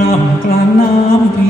ร่ำกลางน้ำพี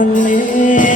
ทะเล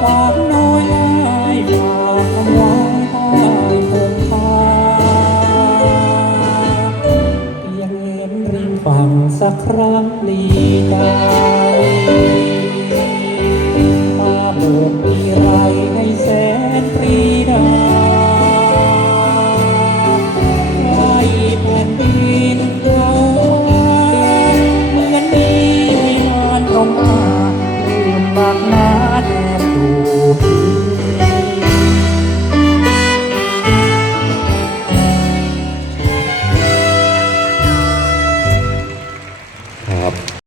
ฝากน้อยายฝากคำไว้ใต้คงคาเพียงเห็นงฟังสักครั้งดีตา